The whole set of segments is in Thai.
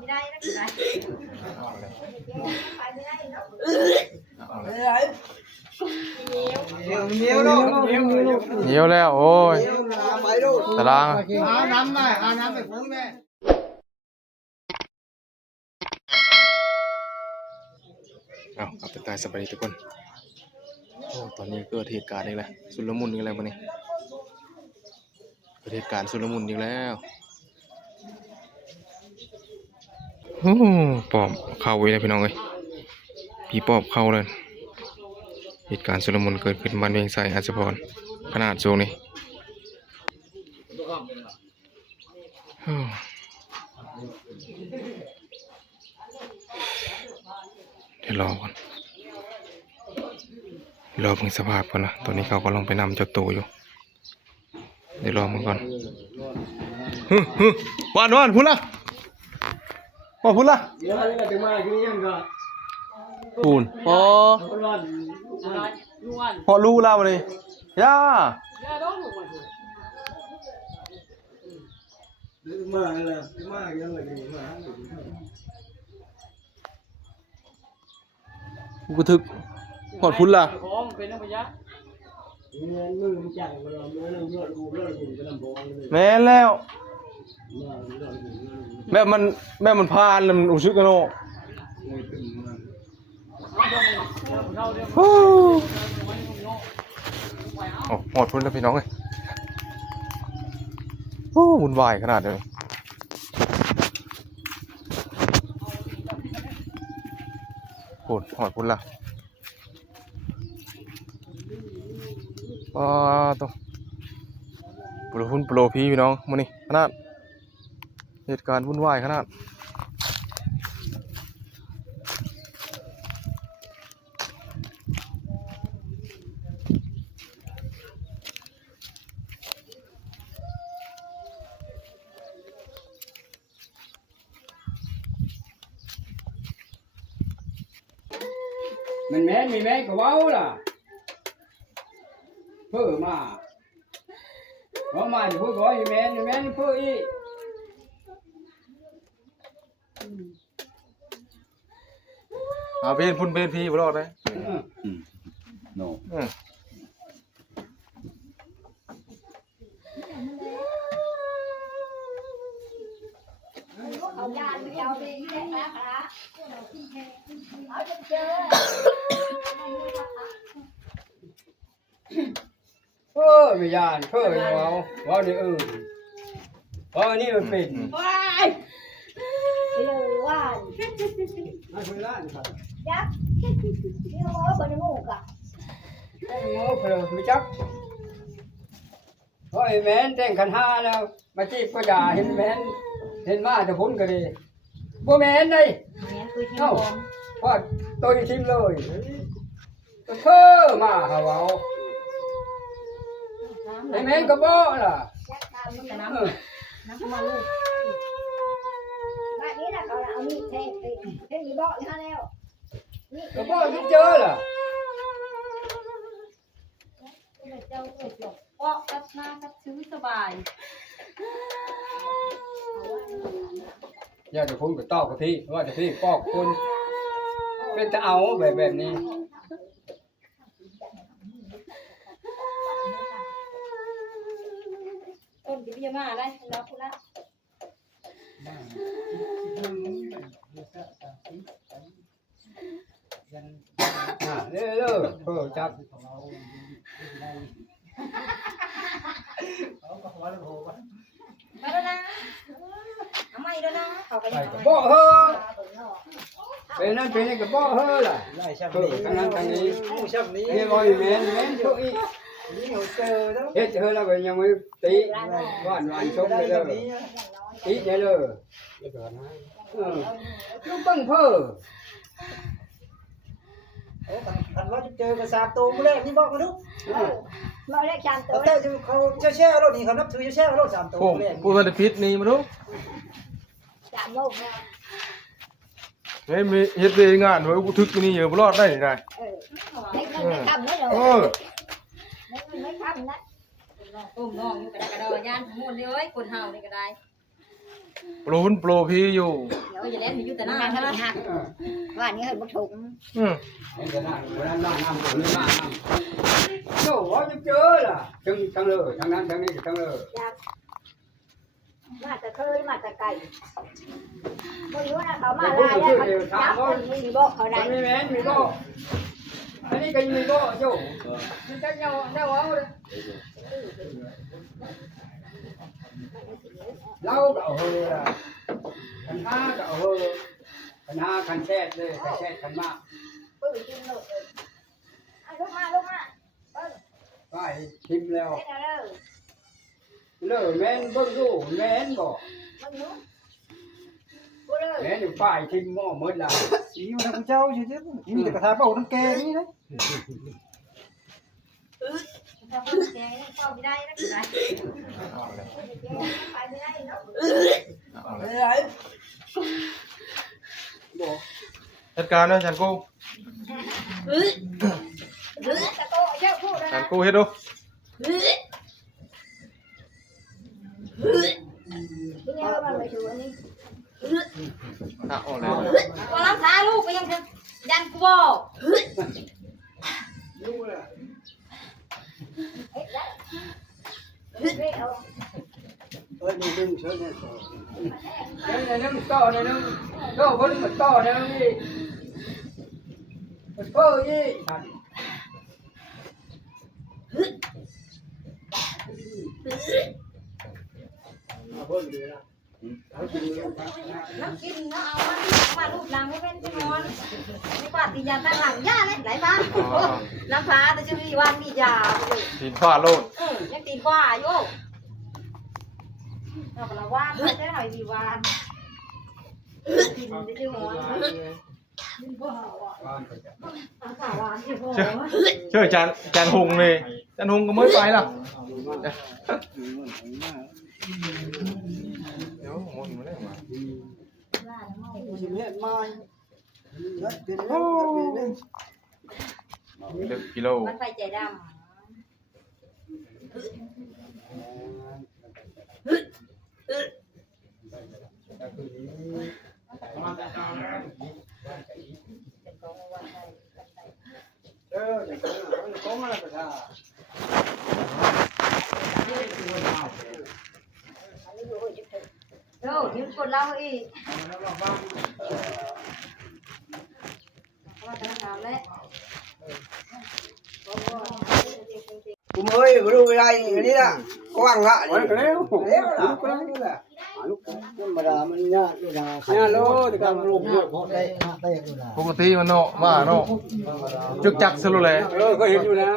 ไม่ได้นะไม่ได้ไปไม่ได้เนาะเหนียวเนาะเหนียวแล้วโอ้ยตารางน้ำไปฟุ้งแม่เอากลับไปตายสบายดีทุกคนโอ้ตอนนี้เกิดเหตุการณ์อีกแล้วสุลมุนอีกแล้ววันนี้เกิดเหตุการณ์สุลมุนอีกแล้วปอบเข้าไว้เลยพี่น้องเอ้ยพี่ปอบเข้าเลยเหตุการณ์สุลมุนเกิดขึ้นบ้านเวียงไสอัศพรขนาดสูงนี่เดี๋ยวรอก่อนรอเพิ่งสภาพก่อนนะตอนนี้เขาก็ลงไปนำเจ้าตัวอยู่เดี๋ยวรอมันก่อนวันพูดละพูดละปูนพอรู้แล้วเลยย่ากูทึกพอดพุ่นละแม่แล้วแม่มันพานแล้วมันอุชึกกันโนโอ้หอดพุ่นแล้วพี่น้องเลยโอ้วุ่นวายขนาดเลยโหดหอดพุ่นละต้องปลุกพุ่นโปรพีพี่น้องมานี่ขนาดเหตุการณ์วุ่นวายขนาดมันแม่มีแม่ก็เว้าล่ะเพื่อมาเพราะมาจะพูดว่าอยู่แม่เพื่ออีเป็นพุ่นเป็นพีบ่รอดเลยโนเอายาไปเอาไปแค่ละค่ะเอาจะเจอไม่ยานเพื่อเว้าในเพราะนี่มันเป็นว้ายเลยว่าไม่คุยล้านครับ ยักษ์นี่โอ้บนมูกอ่ะโอ้เพื่อไม่จักเพราะไอ้แม่นแต่งขันห้าแล้วมาจีบก็อย่าเห็นแม่นเห็นมาจะพ้นก็ดีบ่แม่นเลยเอ้าพอตัวอยู่ทิมเลยก็เพิ่มมาเขาเอาไอ้แม่นก็บ่ล่ะน้ำมันลูกบ้านนี้นะเขาเอามีดแทงเห็นมีบ่ออยู่แล้วก็บ่ที่เจอล่ะเจ้าเกิดหลบก็กัดหน้ากัดชื้อสบาย อย่าจะพ้นกับตอกกะทิว่าจะที่ปอกคนเป็นจะเอาแบบนี้ต้นกินมาได้แล้วคุณละเด้อเพิ่มจับมาแล้วนะเอาไม่แล้วนะเขาก็ยังเอาบ่เฮ้อเป็นนั่นเป็นนี่ก็บ่เฮ้อล่ะเพิ่มทางนั้นทางนี้นี่บ่แม่นพวกอีเฮ็ดเฮ้อแล้วก็ยังไม่ตีหวานชมเลยเด้อตีเด้อลูกบังเพ้อคันว่าเจอกระสาบโตมื้อแรกนี่บอกมาดูมาแล้วจานตัวแต่เขาแช่รถนี่เขานับถือแช่รถ3โตมื้อแรกพูดมันพิษนี่มาดูจานโลกแล้วเฮ้ยมีเฮ็ดเองงานไว้กูทึกนี่เยอะบ่รอดได้ได้ไม่ทำไม่หรอกไม่ทำนะ ต้มน้องอยู่กระดาย่านหมุนเลยคนเฮานี่ก็ได้ โปรพุ่นโปรพีอยู่ เดี๋ยว ก็จะเล่นอยู่แต่หน้า ทาง ใช่ไหม หักว่านี้เห็นบ่ถูก อืม เห็นแต่นั่งวันนั้นนั่งตรงนี้มาโย่ว่าจะเจอล่ะทั้งเลยทั้งนั้นทั้งนี้ทั้งเลย มาแต่เคยมาแต่ไกลบ่รู้นะเขามาลายแล้วเขาจับคนมีบ่เขาได้ มีแม่มีบ่อันนี้ก็มีบ่โย่มันจะเอาเลยเราก็เอาเฮล่ะคันห้าก็เอาเฮคันห้าคันแช่เลยคันแช่คันมาก ปื้อกินเลยลูกมาลูกมา ไปทิมแล้ว เด้อ เลิกแม่นเบิ่งดูแม่นบ่ มันอยู่บ่เลย แม่นอยู่ฝ่ายทิมหม้อหมดล่ะ สีมันทำเจ้าเฉยๆมีแต่กระทาเป่าน้ำแกงนี่นะ ถ้าพูดแกงเข้าไม่ได้นะคือไร ไปไม่ได้เนาะ จัดการเนาะฉันกู ตะโตเยอะพูด ฉั นะ นกูเฮ็ดดู ที่นี่มันไม่ถูกอันนี้ อ่ะออกแล้ว ก็รักษาลูกก็ยังยันกูบอก รู้ล่ะ เฮ็ดได้เอา นี่ดึงเชิญเนี่ย ในนึงต่อในนึงต่อคนมันต่อในนึงนี่มันเพ้อยี่ท่าน เพิ่มดูนะ น้ำกินเนาะเอามาลูกหลังให้เป็นที่นอนไม่กวาดตียาตั้งหลังย่าเลยไหลบ้านน้ำฟ้าแต่จะมีวันมียาไปเลย ตีนฟ้าโลด ยังตีนกว่าโย่เราก็ละว่านไม่ได้หน่อยดีวานกินได้ชื่อหัวอาสาวานที่หัว เชื่อจานหงเลยจานหงก็ไม่ไปล่ะเดี๋ยวหมดมาได้มา สิเม็ดไม้นัดเป็นนัดเป็น เด็กกิโล มันไปใจดำ có mà là phải đâu những con lao đi Cũng ơi, có đôi đây, cái đi là quăng lại. Léo là. Lúc mà là mình nha, nha lô thì cầm lùm được đây, đây rồi là. ปกติมันเนาะมาเนาะจึกจักซะรู้เลย ก็เห็นอยู่นะ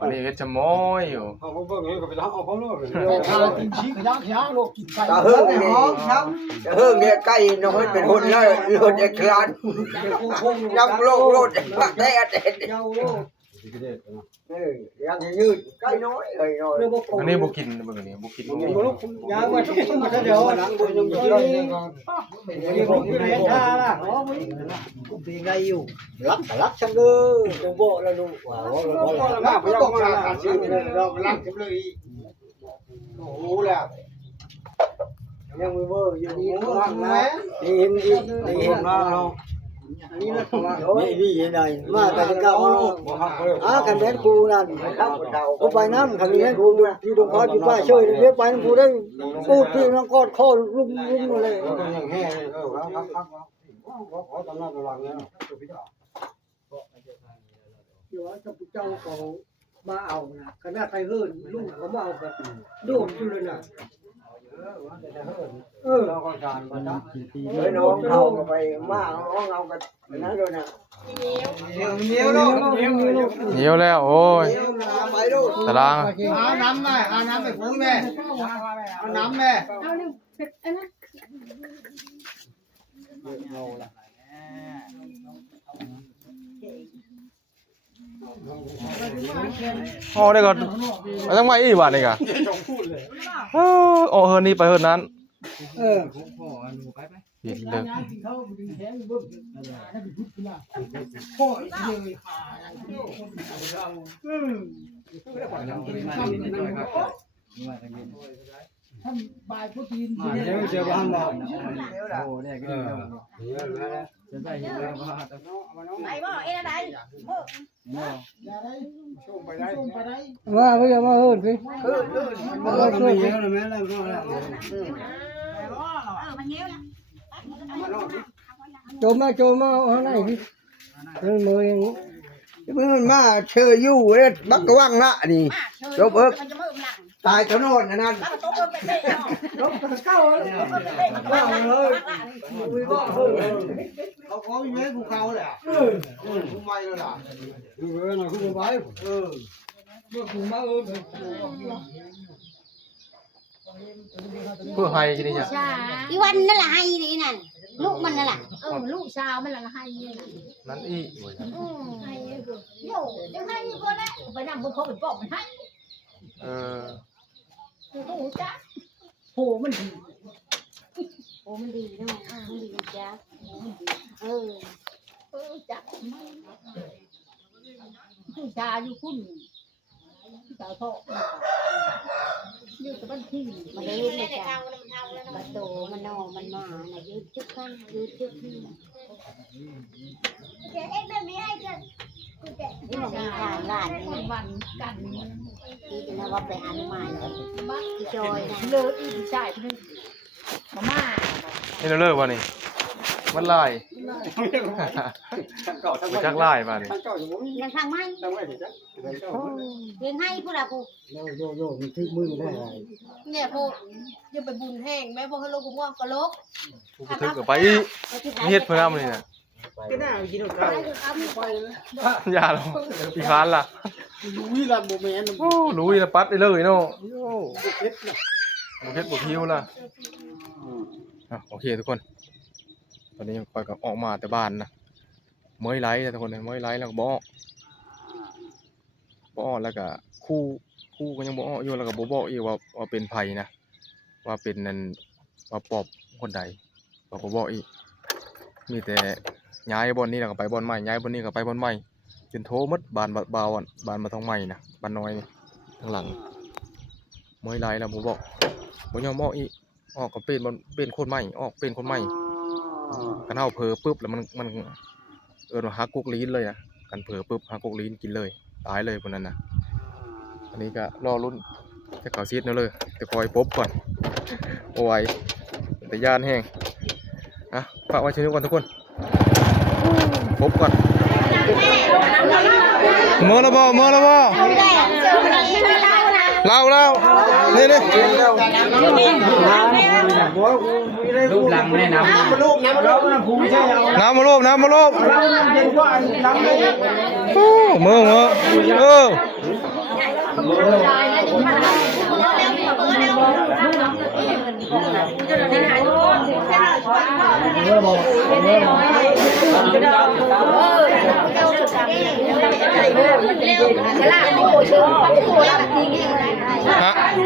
อันนี้ก็จะม้อยอยู่ เขาเบิ่งก็ไปทำเอาเขาเลย Cả hương này, cả hương này cây nó hơi bị hồn nó lột cái clan. Nhâm lột bắt đây để. Ăn thì như cây nói rồi. อันนี้บ่กินเบิ่งอันนี้บ่กินบ่มี Nhà mà chút chút mà đều nắng buồn nhung cũng bị ngay yêu lắc sang cơ đồng bộ là đủ quả nó phải bọc là rồi lắc chấm lời ngủ là nhưng mà vợ giờ đi nó ăn lá thì em nó đi đi vậy này mà cái cao luôn cái bé cu là có phải năm thằng bé cu đi đồng khó đi qua chơi đi phải nó cu đấy cu thì nó con kho lum lum rồi châu cầu ba ảo nè cái này thay hơn lúc có ba ảo vật đồn chưa lên nè nó không phải mà nó không phải nó rồi nè nhiều đâu เหนียวแล้วโอ้ย ตาราง nắm này nắm phải phun nè nắm nè อ๋อได้ก่อนมาทั้งไม้อีกว่านี่กะอ๋อเฮินนี่ไปเฮินนั้นเห็นเลย เดี๋ยวเจอบ้านบ่ โอ้เนี่ยก็ดีแล้วจะได้เห็นแล้วว่า ไหนบ่เอ็นอะไร ว่าเพิ่นมาเฮินสิมาเฮินเยอะแล้วแม่แล้วก็แล้วมันเงี้ยวนะ โจมมาเอาไหนสิมือยังมันมาเชื่ออยู่เด้บักกะวังละนี่จบเอิก มันจะมือหลัง ตายถนนนั่น ถ้ามันโตเกินไปเตะเนาะ ลบเข้าเลยว่าเลยว่าเขาขอมีแม่ภูเขาแหละภูไม้แล้วล่ะน่ะภูไม้เมื่อภูมาเพื่อให้กินนี่จ้ะ อีวันนั่นแหละให้ดีนั่นลูกมันนั่นแหละลูกสาวมันละให้เนี่ย นั่นอีก ให้โย่ยังให้อยู่คนละไปนั่งบนเขาเป็นปอกมันให้ โอ้จ้าโหมันดีโอ้มันดีเนาะมันดีจ้าจ้าผู้ชายอยู่คุณสาวพ่ออยู่กับบ้านที่มันเล่นเลยจ้าประตูมันนอมันมาน่ะยืดจุกกันยืดจุกนี่เจ๊เอ็กซ์ไม่ให้กันนี่มันมีการร้านนี่วันกันที่จะว่าไปอันใหม่ที่จอยนะเลิกอีกใช่เพื่อนมา นี่เราเลิกวะนี่มันลายมาจักลายมานี่ ยังทางไม่เลี้ยงให้ผู้ละผู้ โยมันทึกมือได้ เนี่ยพวกยังไปบุญแห้งแม่พวกฮัลโหลกูง่วงก็ลก ผู้กระทึกกับไปอีเฮ็ดเพิ่นนำนี่น่ะ ก็น่ากินข้าวย าเราอีคานล่ะ ลุยละโมเมนต์ โอ้ลุยละปัดได้เลยเนาะโอ้บ่เฮ็ดบ่คิวล่ะโอเคทุกคนตอนนี้ปล่อยก็ออกมาแต่บ้านนะเมื่อยไหลทุกคนเมื่อยไหลแล้วก็บ่แล้วก็คู่ก็ยังบ่อยู่แล้วก็บ่บอกอีกว่าเป็นไผนะว่าเป็นนั่นว่าปอบคนใดว่าบ่บอกอีกมีแต่ย้ายบ่อนนี้แล้วก็ไปบ่อนใหม่ย้ายบ่อนนี้ก็ไปบ่อนใหม่จนโทรหมดบ้านบ่าวบ้านมาทองใหม่นะบ้านน้อยนี่ข้างหลังเมื่อยไหลแล้วบ่บอกบ่ยอมบอกอีกออกก็เป็นคนใหม่ออกเป็นคนใหม่กันเฮาเผลอปึ๊บแล้วมันว่าหักกุกลิ้นเลยนะกันเผลอปึ๊บหักกุกลิ้นกินเลยตายเลยคนนั้นน่ะอันนี้ก็รอลุ้นจะเข้าซีดเนาะเลยแต่คอยปบก่อนโอ้ยแต่ย่านแห้งฝากไว้ช่วยกันทุกคนปบก่อนเมื่อแล้วบ่เล่านี่รูปหลังไม่ได้น้ำรูปน้ำภูมิใช่น้ำมาลบมือ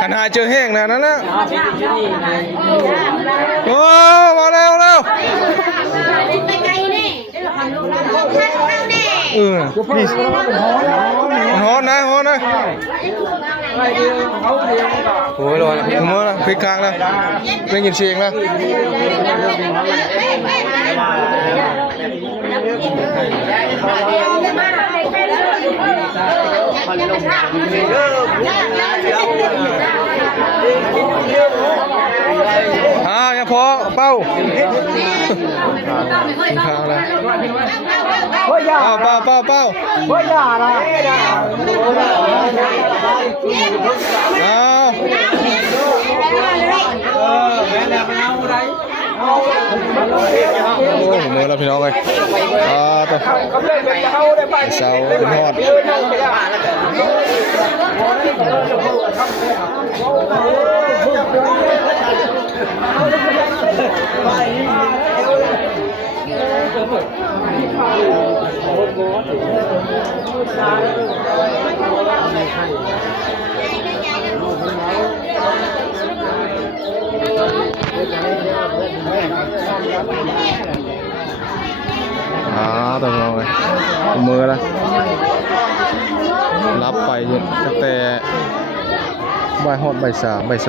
กันหาเจอแห้งนะนั่นนะโอ้มาเร็วนี่ฮ้อนนะโอ้ยร้อนถึงมื้อนะพลิกกลางนะได้ยินเสียงนะอย่าพอเป้าข้างแล้วเป้าเฮ้ยด่าละมือแล้วพี่น้องเลยตัวเสาเป็นหอดตัวน้องเลยมือละรับไปตั้งแต่บ่ายฮอดบ่าย 3 บ่าย 2